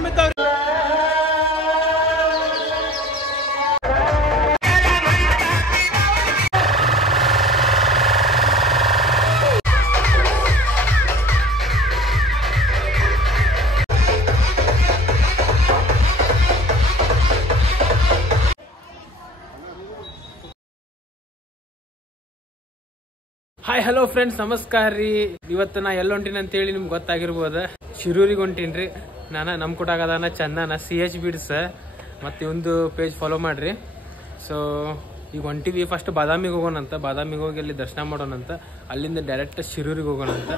Competition ಬಿದ್ದಾವ್ರಿ. Hi hello friends, ನಮಸ್ಕಾರ ರೀ. ಇವತ್ತು ನಾ ಎಲ್ಲಿ ಹೊಂಟೀನಿ ಅಂತೇಳಿ ನಿಮ್ಗೆ ಗೊತ್ತಾಗಿರ್ಬೋದು. ಶಿರೂರಿಗೆ ಹೊಂಟೀನಿ. ನಾನು ನಮ್ಮ ಕೂಟಾಗದಾನ ಚಂದನ CH ಬಿಡ್ಸ್ ಮತ್ತು ಒಂದು ಪೇಜ್ ಫಾಲೋ ಮಾಡಿರಿ. ಸೊ ಈಗ ಹೊಂಟಿವಿ. ಫಸ್ಟ್ ಬಾದಾಮಿಗೆ ಹೋಗೋಣಂತ. ಬಾದಾಮಿಗೆ ಹೋಗಿ ಅಲ್ಲಿ ದರ್ಶನ ಮಾಡೋಣಂತ. ಅಲ್ಲಿಂದ ಡೈರೆಕ್ಟ್ ಶಿರೂರಿಗೆ ಹೋಗೋಣಂತ.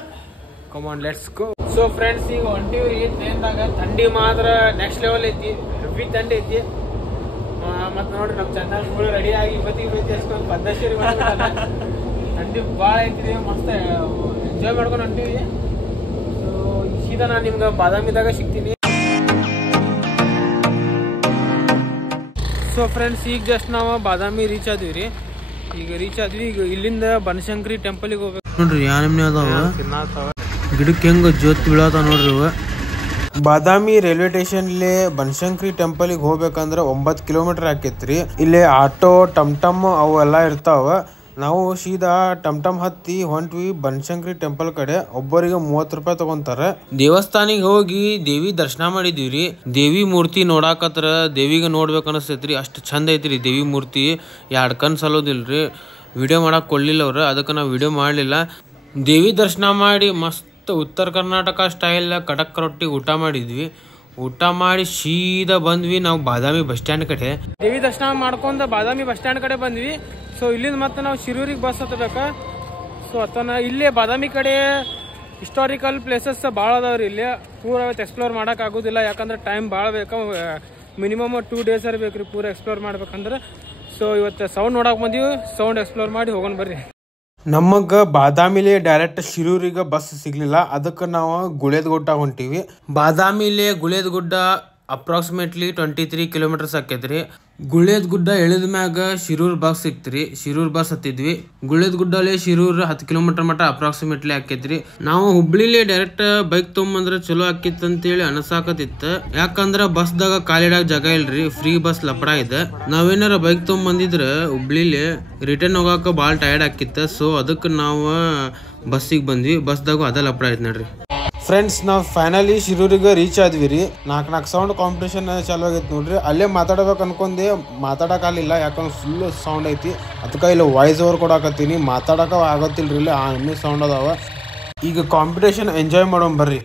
Come on, let's go. So friends, ಈಗ ಹೊಂಟಿವಿ ಟ್ರೈನ್ದಾಗ. ಥಂಡಿ ಮಾತ್ರ ನೆಕ್ಸ್ಟ್ ಲೆವೆಲ್ ಐತಿ. ಹೆವಿ ಥಂಡಿ ಐತಿ. ಮತ್ತು ನೋಡ್ರಿ ನಮ್ಮ ಚಂದನ ರೆಡಿ ಆಗಿ ಇವತ್ತಿಗೆ ಎಸ್ಕೊಂಡು ಪದ್ಮಶ್ರೀ ಥಂಡಿ ಭಾಳ ಐತಿ. ಮಸ್ತ್ ಎಂಜಾಯ್ ಮಾಡ್ಕೊಂಡು ಹೊಂಟೀವಿ. ಸೊ ಸೀದಾ ನಾನು ನಿಮ್ಗೆ ಬಾದಾಮಿದಾಗ ಸಿಗ್ತೀನಿ. ಸೊ ಫ್ರೆಂಡ್ಸ್, ಈಗ ಜಸ್ಟ್ ನಾವು ಬಾದಾಮಿ ರೀಚ್ ಆದ್ವಿ ರೀ. ಈಗ ಇಲ್ಲಿಂದ ಬನಶಂಕರಿ ಟೆಂಪಲ್ಗೆ ಹೋಗ್ಬೇಕು ನೋಡ್ರಿ. ಯಾನಮ್ನೆ ಅದಾವ ಗಿಡಕ್ಕೆ ಹೆಂಗ ಜ್ಯೋತಿ ಬೀಳತ್ತ ನೋಡ್ರಿ ಇವ. ಬಾದಾಮಿ ರೈಲ್ವೆ ಸ್ಟೇಷನ್ ಇಲ್ಲಿ ಬನಶಂಕರಿ ಟೆಂಪಲ್ಗೆ ಹೋಗ್ಬೇಕಂದ್ರೆ 9 ಕಿಲೋಮೀಟರ್ ಆಕೈತ್ರಿ. ಇಲ್ಲಿ ಆಟೋ ಟಮ್ ಅವು ಎಲ್ಲ ಇರ್ತಾವ. ನಾವು ಸೀದಾ ಟಮ್ ಹತ್ತಿ ಹೊಂಟ್ವಿ ಬನಶಂಕರಿ ಟೆಂಪಲ್ ಕಡೆ. ಒಬ್ಬರಿಗೆ 30 ರೂಪಾಯಿ ತಗೊಂತಾರೆ. ದೇವಸ್ಥಾನಿಗೆ ಹೋಗಿ ದೇವಿ ದರ್ಶನ ಮಾಡಿದೀವ್ರಿ. ದೇವಿ ಮೂರ್ತಿ ನೋಡಾಕತ್ರ ದೇವಿಗೆ ನೋಡ್ಬೇಕು ಅನಿಸ್ತೈತ್ರಿ. ಅಷ್ಟು ಚಂದ ಐತ್ರಿ ದೇವಿ ಮೂರ್ತಿ. 2 ಕಣ್ ಸಲೋದಿಲ್ರಿ. ವಿಡಿಯೋ ಮಾಡಕ್ ಕೊಡ್ಲಿಲ್ಲ ಅವ್ರು, ಅದಕ್ಕೆ ನಾವು ವಿಡಿಯೋ ಮಾಡಲಿಲ್ಲ. ದೇವಿ ದರ್ಶನ ಮಾಡಿ ಮಸ್ತ್ ಉತ್ತರ ಕರ್ನಾಟಕ ಸ್ಟೈಲ್ ಕಡಕ್ ರೊಟ್ಟಿ ಊಟ ಮಾಡಿದ್ವಿ. ಊಟ ಮಾಡಿ ಸೀದಾ ಬಂದ್ವಿ ನಾವು ಬಾದಾಮಿ ಬಸ್ ಸ್ಟ್ಯಾಂಡ್ ಕಡೆ. ದೇವಿ ದರ್ಶನ ಮಾಡ್ಕೊಂಡು ಬಾದಾಮಿ ಬಸ್ ಸ್ಟ್ಯಾಂಡ್ ಕಡೆ ಬಂದ್ವಿ. ಸೊ ಇಲ್ಲಿಂದ ಮತ್ತೆ ನಾವು ಶಿರೂರಿಗೆ ಬಸ್ ಹತ್ತಬೇಕಾ. ಸೊ ಇಲ್ಲೇ ಬಾದಾಮಿ ಕಡೆ ಹಿಸ್ಟಾರಿಕಲ್ ಪ್ಲೇಸಸ್ ಭಾಳ ಅದಾವ್ರಿ. ಇಲ್ಲೇ ಪೂರ ಎಕ್ಸ್ಪ್ಲೋರ್ ಮಾಡೋಕೆ ಆಗೋದಿಲ್ಲ, ಯಾಕಂದ್ರೆ ಟೈಮ್ ಭಾಳ ಬೇಕು. ಮಿನಿಮಮ್ 2 ಡೇಸ್ ಬೇಕ್ರಿ ಪೂರ ಎಕ್ಸ್ಪ್ಲೋರ್ ಮಾಡ್ಬೇಕಂದ್ರೆ. ಸೊ ಇವತ್ತು ಸೌಂಡ್ ನೋಡಕ್ಕೆ ಬಂದೀವಿ. ಸೌಂಡ್ ಎಕ್ಸ್ಪ್ಲೋರ್ ಮಾಡಿ ಹೋಗೋಣ ಬರ್ರಿ. ನಮಗೆ ಬಾದಾಮಿಲಿ ಡೈರೆಕ್ಟ್ ಶಿರೂರಿಗೆ ಬಸ್ ಸಿಗ್ಲಿಲ್ಲ. ಅದಕ್ಕೆ ನಾವು ಗುಳೇದಗುಡ್ಡ ಹೊಂಟಿವಿ. ಬಾದಾಮಿಲಿ ಗುಳೇದಗುಡ್ಡ ಅಪ್ರಾಕ್ಸಿಮೇಟ್ಲಿ 23 ಕಿಲೋಮೀಟರ್ಸ್ ಆಕೈತ್ರಿ. ಗುಳೇದಗುಡ್ಡ ಇಳಿದ ಮ್ಯಾಗ ಶಿರೂರ್ ಬಸ್ ಸಿಕ್ತ್ರಿ. ಶಿರೂರ್ ಬಸ್ ಹತ್ತಿದ್ವಿ. ಗುಳೇದಗುಡ್ಡಲ್ಲಿ ಶಿರೂರ್ 10 ಕಿಲೋಮೀಟರ್ ಮಟ್ಟ ಅಪ್ರಾಕ್ಸಿಮೇಟ್ಲಿ ಆಕೈತ್ರಿ. ನಾವು ಹುಬ್ಳಿಲಿ ಡೈರೆಕ್ಟ್ ಬೈಕ್ ತೊಗೊಂಬಂದ್ರೆ ಚಲೋ ಆಕಿತ್ತು ಅಂತೇಳಿ ಅನಸಾಕತಿತ್ತು. ಯಾಕಂದ್ರ ಬಸ್ದಾಗ ಕಾಲಿಡಾಗ ಜಾಗ ಇಲ್ರಿ. ಫ್ರೀ ಬಸ್ ಲಪಡ ಇದೆ. ನಾವೇನಾರ ಬೈಕ್ ತೊಗೊಂಬಂದಿದ್ರೆ ಹುಬ್ಳಿಲಿ ರಿಟರ್ನ್ ಹೋಗಾಕ ಭಾಳ ಟಯರ್ಡ್ ಆಕಿತ್ತು. ಸೊ ಅದಕ್ಕೆ ನಾವು ಬಸ್ಸಿಗೆ ಬಂದ್ವಿ. ಬಸ್ದಾಗೂ ಅದ ಲಪಡ ಐತೆ ನೋಡ್ರಿ. ಫ್ರೆಂಡ್ಸ್, ನಾವು ಫೈನಲಿ ಶಿರೂರಿಗೆ ರೀಚ್ ಆದ್ವಿ ರೀ. 4 ಸೌಂಡ್ ಕಾಂಪಿಟೇಷನ್ ಚಾಲು ಆಗೈತೆ ನೋಡ್ರಿ. ಅಲ್ಲೇ ಮಾತಾಡ್ಬೇಕು ಅನ್ಕೊಂಡೆ, ಮಾತಾಡೋಕ್ಕಾಗಲಿಲ್ಲ. ಯಾಕಂದ್ರೆ ಫುಲ್ ಸೌಂಡ್ ಐತಿ. ಅದಕ್ಕೆ ಇಲ್ಲಿ ವಾಯ್ಸ್ ಓವರ್ ಕೊಡಾಕತ್ತೀನಿ. ಮಾತಾಡೋಕೆ ಆಗೋತಿಲ್ರಿ. ಇಲ್ಲಿ ಇನ್ನೂ ಸೌಂಡ್ ಅದಾವ. ಈಗ ಕಾಂಪಿಟೇಷನ್ ಎಂಜಾಯ್ ಮಾಡೋಣ ಬರ್ರಿ.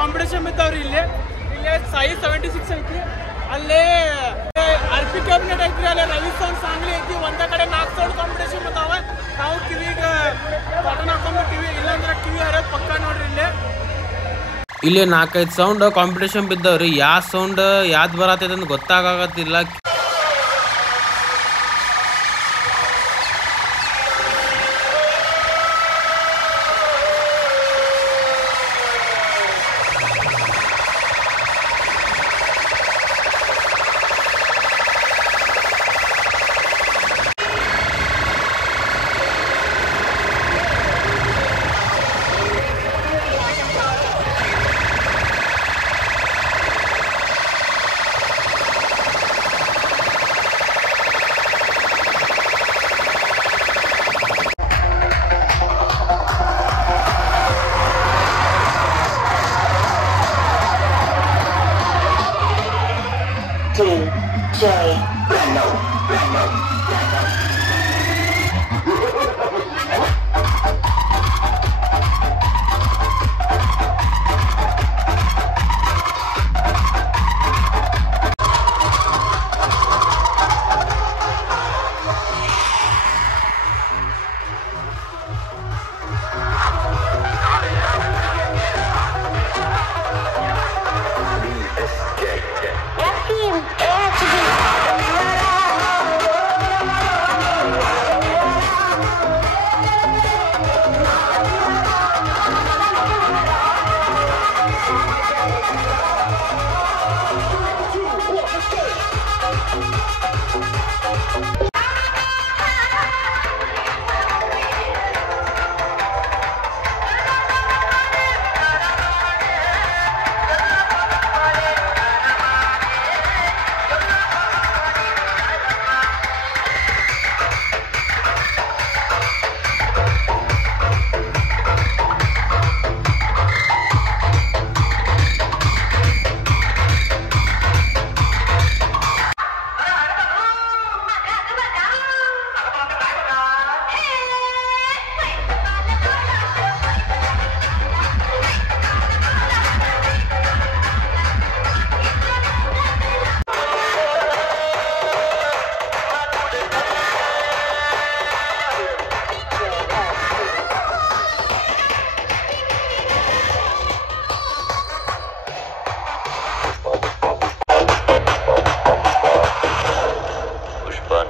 ಕಾಂಪಿಟೇಷನ್ ಬಿದ್ದಾವ್ರಿ. ಇಲ್ಲೇ ಸಾಯಿ 76 ಐತಿ. ಅಲ್ಲೇ RP ಕ್ಯಾಬಿನೆಟ್ ಐತ್ರಿ. ಅಲ್ಲೇ ರವಿ ಸಾಂಗ್ಲಿ ಐತಿ. ಒಂದ ಕಡೆ 4 ಸೌಂಡ್ ಕಾಂಪಿಟೇಷನ್ ಬಿದ್ದಾವ. ನಾವು ಕಿವಿಗೆ ಬಟನ್ ಹಾಕೊಂಡ್ಬಿಟ್ಟಿವಿ. ಇಲ್ಲಾಂದ್ರೆ ಕಿವಿ ಹರಿಯೋದು ಪಕ್ಕ ನೋಡ್ರಿ. ಇಲ್ಲೇ 4-5 ಸೌಂಡ್ ಕಾಂಪಿಟೇಷನ್ ಬಿದ್ದಾವ್ರಿ. ಯಾವ ಸೌಂಡ್ ಯಾವ್ದು ಬರತ್ತೈತೆ ಅಂತ ಗೊತ್ತಾಗತ್ತಿಲ್ಲ. DJ Breno.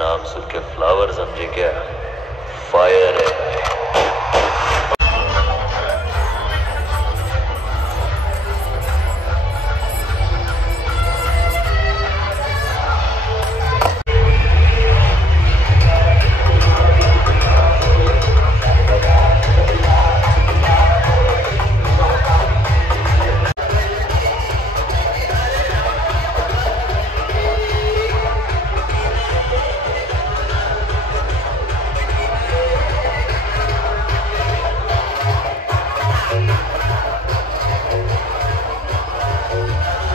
नाम सुन के फ्लावर समझे क्या? फायर है।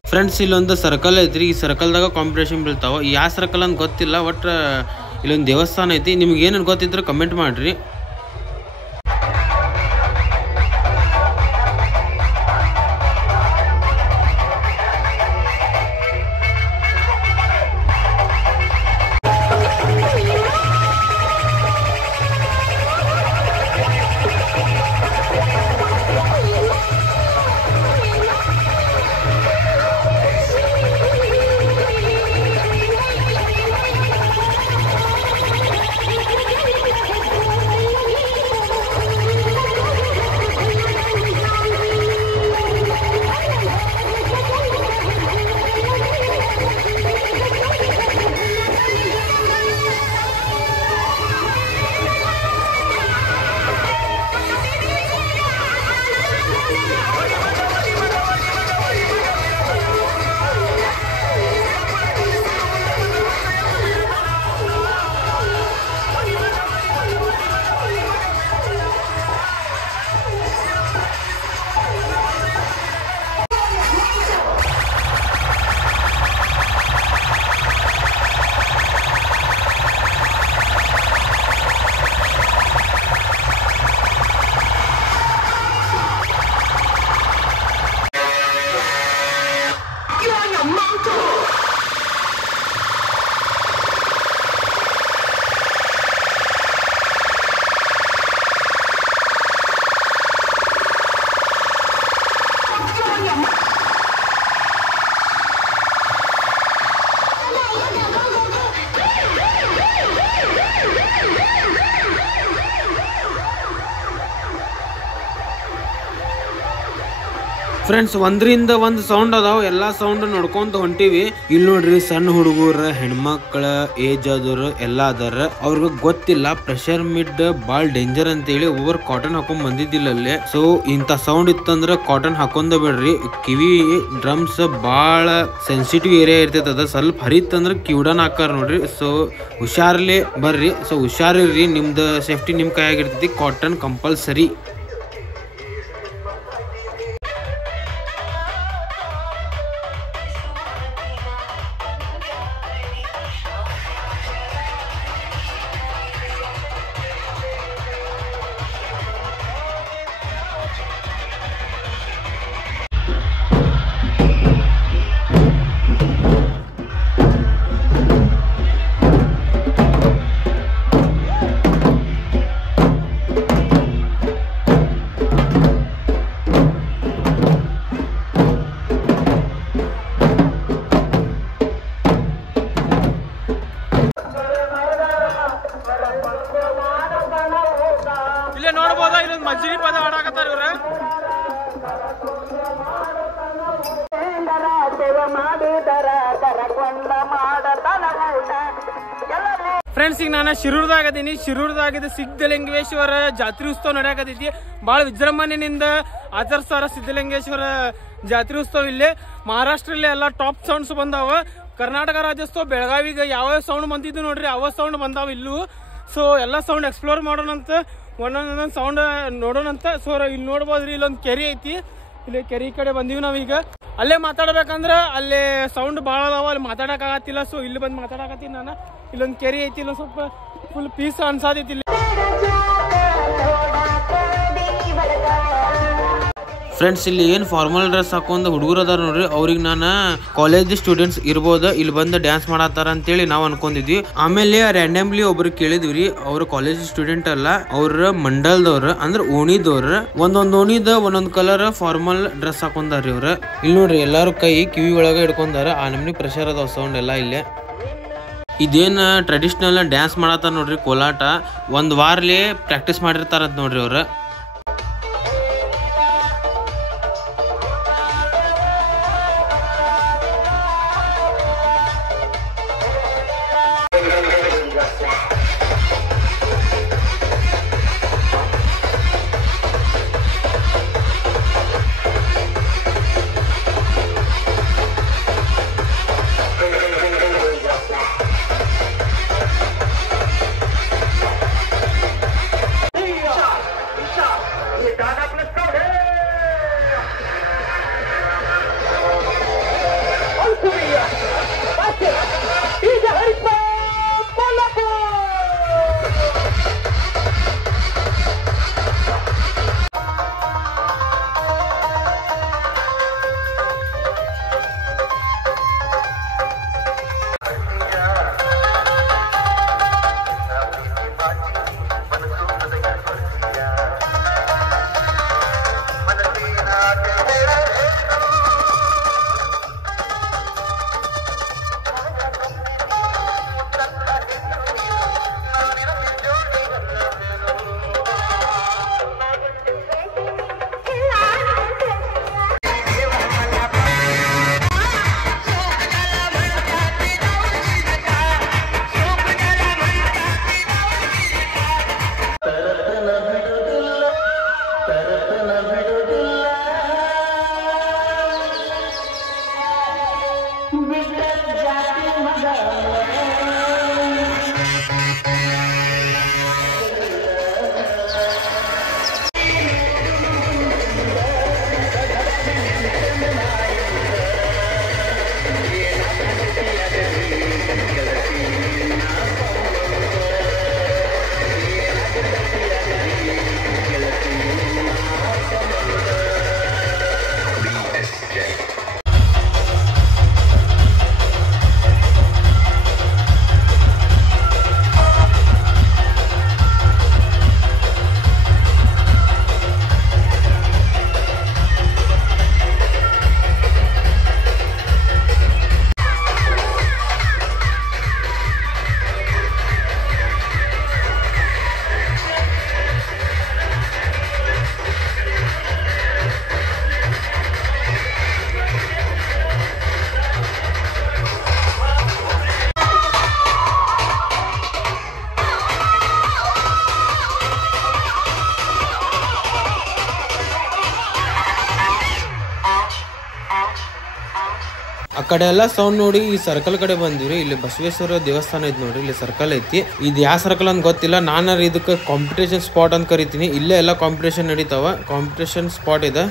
ಫ್ರೆಂಡ್ಸ್ ಇಲ್ಲೊಂದು ಸರ್ಕಲ್ ಐತ್ರಿ. ಈ ಸರ್ಕಲ್ದಾಗ ಕಾಂಪಿಟೇಷನ್ ಬೀಳ್ತಾವ. ಯಾವ ಸರ್ಕಲ್ ಅಂತ ಗೊತ್ತಿಲ್ಲ, ಒಟ್ಟು ಇಲ್ಲೊಂದು ದೇವಸ್ಥಾನ ಐತಿ. ನಿಮ್ಗೆ ಏನೇನು ಗೊತ್ತಿದ್ರೆ ಕಮೆಂಟ್ ಮಾಡಿರಿ. ಫ್ರೆಂಡ್ಸ್ ಒಂದರಿಂದ ಒಂದು ಸೌಂಡ್ ಅದಾವ. ಎಲ್ಲಾ ಸೌಂಡ್ ನೋಡ್ಕೊಂತ ಹೊಂಟಿವಿ. ಇಲ್ಲಿ ನೋಡ್ರಿ ಸಣ್ಣ ಹುಡುಗರ ಹೆಣ್ಮಕ್ಳ ಏಜ್ ಆದವ್ರು ಎಲ್ಲಾ ಅದಾರ. ಅವ್ರಿಗೆ ಗೊತ್ತಿಲ್ಲ ಪ್ರೆಷರ್ ಮಿಡ್ ಬಾಳ್ ಡೇಂಜರ್ ಅಂತೇಳಿ ಒಬ್ಬರು ಕಾಟನ್ ಹಾಕೊಂಡ್ ಬಂದಿದ್ದಿಲ್ಲ ಅಲ್ಲೇ. ಸೊ ಇಂತ ಸೌಂಡ್ ಇತ್ತಂದ್ರ ಕಾಟನ್ ಹಾಕೊಂಡ ಬಿಡ್ರಿ. ಕಿವಿ ಡ್ರಮ್ಸ್ ಬಾಳ ಸೆನ್ಸಿಟಿವ್ ಏರಿಯಾ ಇರ್ತೈತೆ. ಅದ ಸ್ವಲ್ಪ ಹರಿತಂದ್ರ ಕಿವುಡನ್ ಹಾಕಾರ ನೋಡ್ರಿ. ಸೊ ಹುಷಾರ್ಲಿ ಬರ್ರಿ. ಸೊ ಹುಷಾರಿರ್ರಿ. ನಿಮ್ದು ಸೇಫ್ಟಿ ನಿಮ್ ಕೈಯಾಗಿರ್ತೈತಿ. Cotton compulsory. ಫ್ರೆಂಡ್ಸ್ ಈಗ ನಾನು ಶಿರೂರ್ದಾಗದೀನಿ. ಶಿರೂರ್ದಾಗಿದ್ದ ಸಿದ್ಧಲಿಂಗೇಶ್ವರ ಜಾತ್ರೆ ಉತ್ಸವ ನಡೆಯಕತ್ತೈತಿ. ಭಾಳ ವಿಜೃಂಭಣೆಯಿಂದ ಆಚರಿಸ್ತಾರ ಸಿದ್ಧಲಿಂಗೇಶ್ವರ ಜಾತ್ರೆ ಉತ್ಸವ. ಇಲ್ಲಿ ಮಹಾರಾಷ್ಟ್ರಲ್ಲೇ ಎಲ್ಲ ಟಾಪ್ ಸೌಂಡ್ಸ್ ಬಂದಾವ. ಕರ್ನಾಟಕ ರಾಜ್ಯೋತ್ಸವ ಬೆಳಗಾವಿಗೆ ಯಾವ ಸೌಂಡ್ ಬಂದಿದ್ದು ನೋಡ್ರಿ, ಅವ ಸೌಂಡ್ ಬಂದಾವ ಇಲ್ಲೂ. ಸೊ ಎಲ್ಲ ಸೌಂಡ್ ಎಕ್ಸ್ಪ್ಲೋರ್ ಮಾಡೋಣಂತ, ಒಂದೊಂದೊಂದೊಂದು ಸೌಂಡ್ ನೋಡೋಣಂತ. ಸೊ ಇಲ್ಲಿ ನೋಡ್ಬೋದ್ರಿ, ಇಲ್ಲೊಂದು ಕೆರೆ ಐತಿ. ಇಲ್ಲಿ ಕೆರೆ ಕಡೆ ಬಂದೀವಿ ನಾವೀಗ. ಅಲ್ಲೇ ಮಾತಾಡ್ಬೇಕಂದ್ರೆ ಅಲ್ಲೇ ಸೌಂಡ್ ಭಾಳ ಅದಾವ, ಅಲ್ಲಿ ಮಾತಾಡಕ್ ಆಗತ್ತಿಲ್ಲ. ಸೊ ಇಲ್ಲಿ ಬಂದು ಮಾತಾಡಕತ್ತೀನಿ ನಾನು. ಇಲ್ಲೊಂದು ಕೆರೆ ಐತಿ, ಇಲ್ಲೊಂದು ಸ್ವಲ್ಪ ಫುಲ್ ಪೀಸ್ ಅನ್ಸಾದೈತಿ ಇಲ್ಲಿ. ಫ್ರೆಂಡ್ಸ್ ಇಲ್ಲಿ ಏನು ಫಾರ್ಮಲ್ ಡ್ರೆಸ್ ಹಾಕೊಂಡು ಹುಡುಗರು ಅದಾರ ನೋಡ್ರಿ, ಅವ್ರಿಗೆ ನಾನು ಕಾಲೇಜ್ ಸ್ಟೂಡೆಂಟ್ಸ್ ಇರ್ಬೋದು, ಇಲ್ಲಿ ಬಂದು ಡ್ಯಾನ್ಸ್ ಮಾಡತ್ತಾರ ಅಂತೇಳಿ ನಾವು ಅನ್ಕೊಂಡಿದ್ವಿ. ಆಮೇಲೆ ರ್ಯಾಂಡಮ್ಲಿ ಒಬ್ರು ಕೇಳಿದ್ವಿ, ಅವ್ರು ಕಾಲೇಜ್ ಸ್ಟೂಡೆಂಟ್ ಅಲ್ಲ, ಅವ್ರ ಮಂಡಲ್ದವ್ರ ಅಂದ್ರೆ ಓಣಿದವ್ರ. ಒಂದೊಂದು ಓಣಿದ ಒಂದೊಂದು ಕಲರ್ ಫಾರ್ಮಲ್ ಡ್ರೆಸ್ ಹಾಕೊಂಡಾರ್ರಿ ಅವ್ರ. ಇಲ್ಲಿ ನೋಡ್ರಿ ಎಲ್ಲಾರು ಕೈ ಕಿವಿ ಒಳಗೆ ಹಿಡ್ಕೊಂಡಾರ. ಆ ನಮ್ನಿ ಪ್ರೆಷರ್ ಅದಾವ ಸೌಂಡ್ ಎಲ್ಲ ಇಲ್ಲೇ. ಇದೇನು ಟ್ರೆಡಿಷ್ನಲ್ ಡ್ಯಾನ್ಸ್ ಮಾಡತ್ತಾರ ನೋಡ್ರಿ, ಕೋಲಾಟ. ಒಂದು ವಾರಲಿ ಪ್ರಾಕ್ಟೀಸ್ ಮಾಡಿರ್ತಾರಂತ ನೋಡ್ರಿ ಅವ್ರ. ಆ ಕಡೆ ಎಲ್ಲ ಸೌಂಡ್ ನೋಡಿ ಈ ಸರ್ಕಲ್ ಕಡೆ ಬಂದಿವ್ರಿ. ಇಲ್ಲಿ ಬಸವೇಶ್ವರ ದೇವಸ್ಥಾನ ಐತಿ ನೋಡ್ರಿ, ಇಲ್ಲಿ ಸರ್ಕಲ್ ಐತಿ. ಇದು ಯಾವ ಸರ್ಕಲ್ ಅಂತ ಗೊತ್ತಿಲ್ಲ, ನಾನು ಇದಕ್ಕೆ ಕಾಂಪಿಟೇಷನ್ ಸ್ಪಾಟ್ ಅಂತ ಕರಿತೀನಿ. ಇಲ್ಲೇ ಎಲ್ಲ ಕಾಂಪಿಟೇಷನ್ ನಡೀತಾವ, ಕಾಂಪಿಟೇಷನ್ ಸ್ಪಾಟ್ ಇದೆ.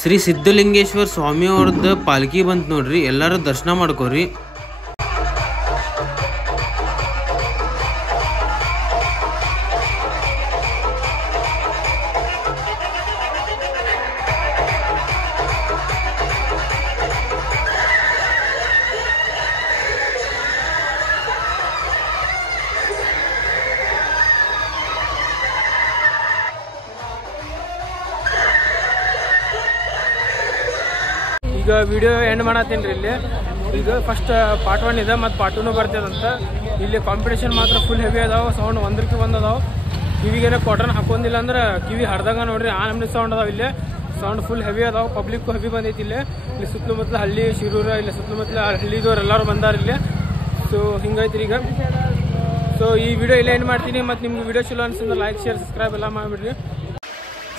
ಶ್ರೀ ಸಿದ್ಧಲಿಂಗೇಶ್ವರ ಸ್ವಾಮಿ ಅವ್ರದ್ದು ಪಾಲ್ಕಿ ಬಂತು ನೋಡ್ರಿ, ಎಲ್ಲರೂ ದರ್ಶನ ಮಾಡ್ಕೋರಿ. ಈಗ ವಿಡಿಯೋ ಎಂಡ್ ಮಾಡತ್ತೀನಿ ರೀ. ಇಲ್ಲಿ ಈಗ ಫಸ್ಟ್ ಪಾರ್ಟ್ 1 ಇದೆ ಮತ್ತು ಪಾರ್ಟ್ 2 ಬರ್ತದಂತ. ಇಲ್ಲಿ ಕಾಂಪಿಟೇಷನ್ ಮಾತ್ರ ಫುಲ್ ಹೆವಿ ಅದಾವೆ, ಸೌಂಡ್ ಒಂದಕ್ಕೆ ಒಂದು ಅದಾವೆ. ಕಿವಿಗೇನೆ ಕಾಟನ್ ಹಾಕೊಂಡಿಲ್ಲ ಅಂದ್ರೆ ಕಿವಿ ಹರಿದಂಗ ನೋಡ್ರಿ, ಆ ನಮ್ನಿ ಸೌಂಡ್ ಅದಾವೆ. ಇಲ್ಲಿ ಸೌಂಡ್ ಫುಲ್ ಹೆವಿ ಅದಾವೆ, ಪಬ್ಲಿಕ್ಕು ಹೆವಿ ಬಂದೈತಿ. ಇಲ್ಲಿ ಸುತ್ತಮುತ್ತಲ ಹಳ್ಳಿ ಶಿರೂರ, ಇಲ್ಲಿ ಸುತ್ತಮುತ್ತಲ ಹಳ್ಳಿದವ್ರು ಎಲ್ಲರೂ ಬಂದಾರ ಇಲ್ಲಿ. ಸೊ ಹಿಂಗೈತ್ರಿ ಈಗ. ಸೊ ಈ ವಿಡಿಯೋ ಇಲ್ಲೇ ಏನು ಮಾಡ್ತೀನಿ. ಮತ್ತು ನಿಮ್ಗೆ ವಿಡಿಯೋ ಚಲೋ ಅನ್ಸಂದ್ರೆ ಲೈಕ್ ಶೇರ್ ಸಬ್ಸ್ಕ್ರೈಬ್ ಎಲ್ಲ ಮಾಡಿಬಿಡ್ರಿ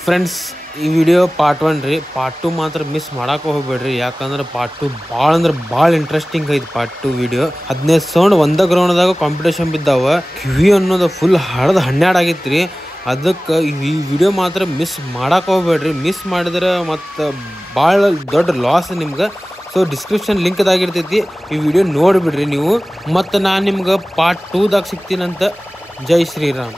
ಫ್ರೆಂಡ್ಸ್. ಈ ವಿಡಿಯೋ ಪಾರ್ಟ್ 1 ರೀ. ಪಾರ್ಟ್ 2 ಮಾತ್ರ ಮಿಸ್ ಮಾಡಕ್ಕೆ ಹೋಗ್ಬೇಡ್ರಿ, ಯಾಕಂದ್ರೆ ಪಾರ್ಟ್ 2 ಭಾಳ ಅಂದ್ರೆ ಭಾಳ ಇಂಟ್ರೆಸ್ಟಿಂಗ್ ಐತಿ. ಪಾರ್ಟ್ 2 ವಿಡಿಯೋ 15 ಸೌಂಡ್ ಒಂದ ಗ್ರೌಂಡ್ದಾಗ ಕಾಂಪಿಟೇಷನ್ ಬಿದ್ದಾವ. ಕಿವಿ ಅನ್ನೋದು ಫುಲ್ ಹರಿದು 12 ಆಗೈತಿ ರೀ. ಅದಕ್ಕೆ ಈ ವಿಡಿಯೋ ಮಾತ್ರ ಮಿಸ್ ಮಾಡಕ್ಕೆ ಹೋಗ್ಬೇಡ್ರಿ. ಮಿಸ್ ಮಾಡಿದ್ರೆ ಮತ್ತು ಭಾಳ ದೊಡ್ಡ ಲಾಸ್ ನಿಮ್ಗೆ. ಸೊ ಡಿಸ್ಕ್ರಿಪ್ಷನ್ ಲಿಂಕ್ದಾಗಿರ್ತೈತಿ, ಈ ವಿಡಿಯೋ ನೋಡಿಬಿಡ್ರಿ ನೀವು. ಮತ್ತು ನಾನು ನಿಮ್ಗೆ ಪಾರ್ಟ್ 2ದಾಗ ಸಿಗ್ತೀನಂತ. ಜೈ ಶ್ರೀರಾಮ್.